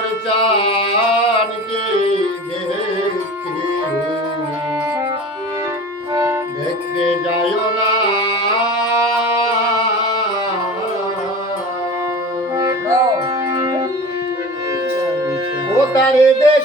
সাগর চানকে দেখতে দেখতে যায় না। ও তারে দেশ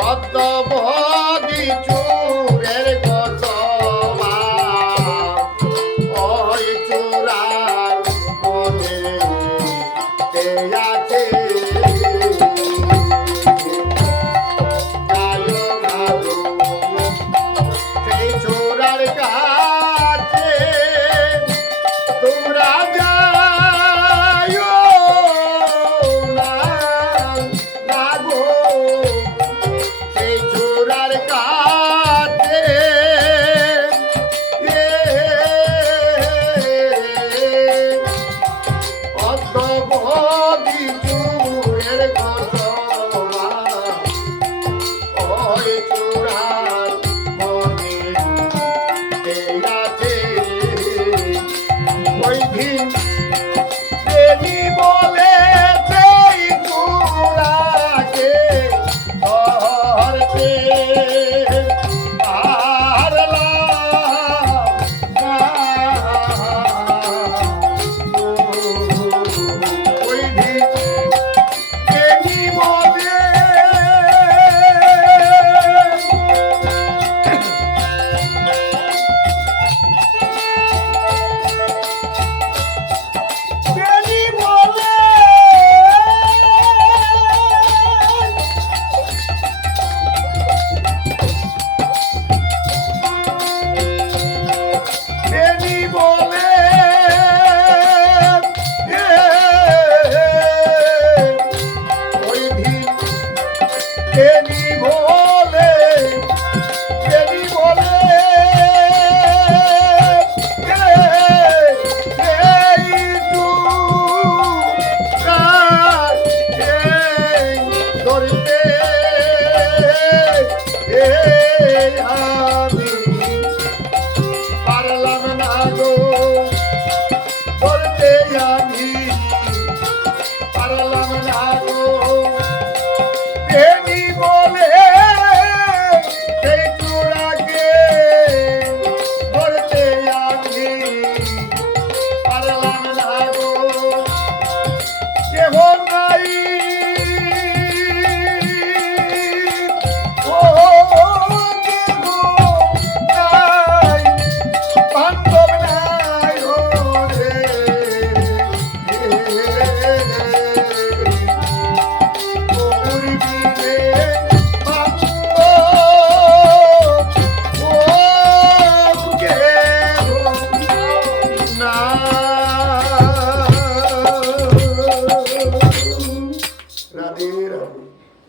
অদ্যবহ